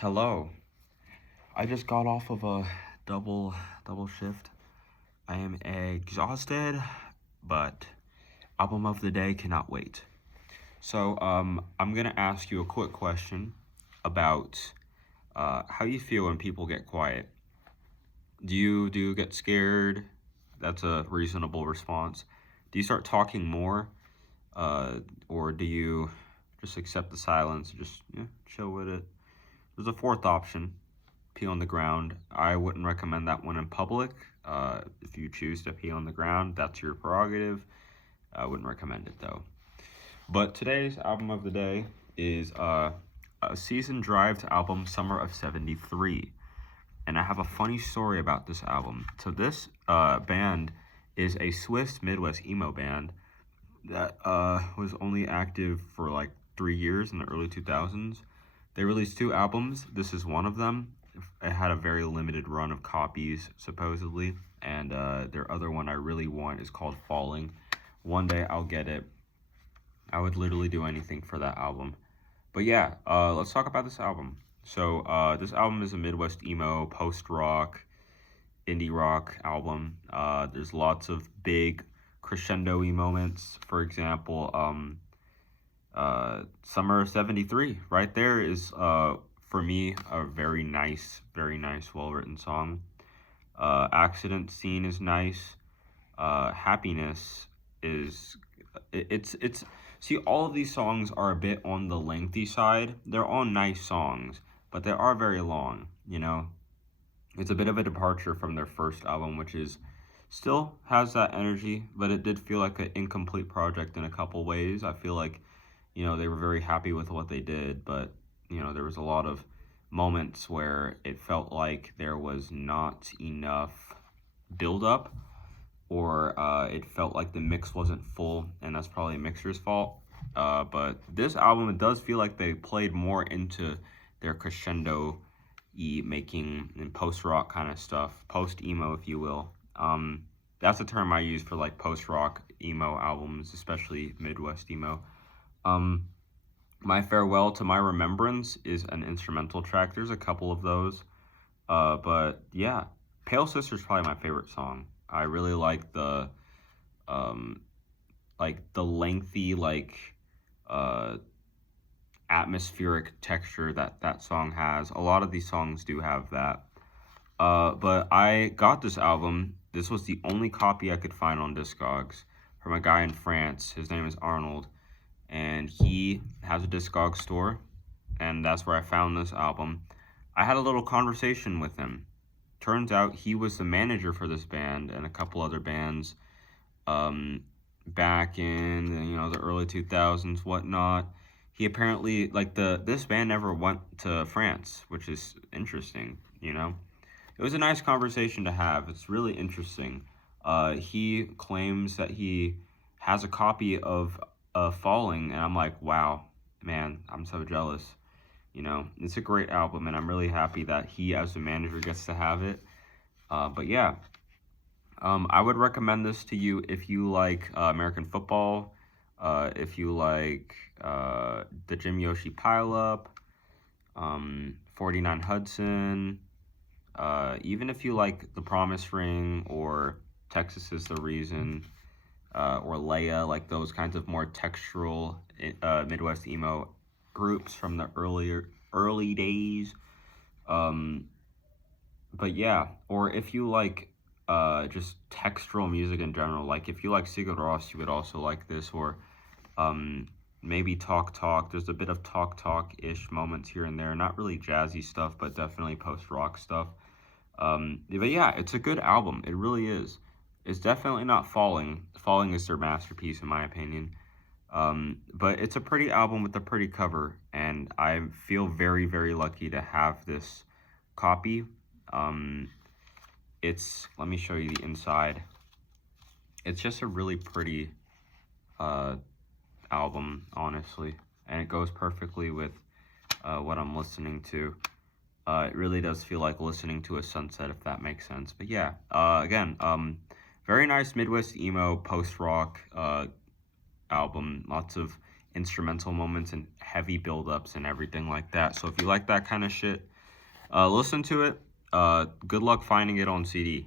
Hello. I just got off of a double shift. I am exhausted, but album of the day cannot wait. So, I'm gonna ask you a quick question about how you feel when people get quiet. Do you get scared? That's a reasonable response. Do you start talking more, or do you just accept the silence and just chill with it? There's a fourth option: pee on the ground. I wouldn't recommend that one in public. If you choose to pee on the ground, that's your prerogative. I wouldn't recommend it though. But today's album of the day is a Season Drive album, Summer of '73. And I have a funny story about this album. So this band is a Swiss Midwest emo band that was only active for like 3 years in the early 2000s. They released two albums. This is one of them. It had a very limited run of copies, supposedly. And their other one I really want is called Falling. One day I'll get it. I would literally do anything for that album. But yeah, let's talk about this album. So this album is a Midwest emo, post-rock, indie rock album. There's lots of big crescendo-y moments. For example, Summer of '73, right there is for me a very nice, well-written song. Accident Scene is nice. Happiness is it's see, all of these songs are a bit on the lengthy side. They're all nice songs, but they are very long, It's a bit of a departure from their first album, which is still has that energy, but it did feel like an incomplete project in a couple ways. I feel like, they were very happy with what they did, but, there was a lot of moments where it felt like there was not enough build up, or it felt like the mix wasn't full, and that's probably a mixer's fault. But this album, it does feel like they played more into their crescendo-y making and post-rock kind of stuff, post-emo, if you will. That's a term I use for like post-rock emo albums, especially Midwest emo. My Farewell to My Remembrance is an instrumental track. There's a couple of those. But yeah, Pale Sister is probably my favorite song. I really like the lengthy, atmospheric texture that song has. A lot of these songs do have that. But I got this album. This was the only copy I could find on Discogs from a guy in France. His name is Arnold, and he has a Discog store, and that's where I found this album. I had a little conversation with him. Turns out he was the manager for this band and a couple other bands back in the early 2000s, whatnot. He apparently, this band never went to France, which is interesting. It was a nice conversation to have. It's really interesting. He claims that he has a copy of Falling, and I'm like, wow, man, I'm so jealous. It's a great album, and I'm really happy that he, as the manager, gets to have it. But yeah, I would recommend this to you if you like American football, if you like the Jim Yoshi Pileup, 49 Hudson, even if you like The Promise Ring or Texas Is the Reason, or Leia, like those kinds of more textural Midwest emo groups from the early days. But yeah, or if you like just textural music in general, like if you like Sigur Rós, you would also like this, or maybe Talk Talk. There's a bit of Talk Talk-ish moments here and there. Not really jazzy stuff, but definitely post-rock stuff. But yeah, it's a good album. It really is. It's definitely not Falling. Falling is their masterpiece, in my opinion. But it's a pretty album with a pretty cover, and I feel very, very lucky to have this copy. Let me show you the inside. It's just a really pretty album, honestly, and it goes perfectly with what I'm listening to. It really does feel like listening to a sunset, if that makes sense. But yeah, again, very nice Midwest emo post-rock album. Lots of instrumental moments and heavy build-ups and everything like that. So if you like that kind of shit, Listen to it. Good luck finding it on CD.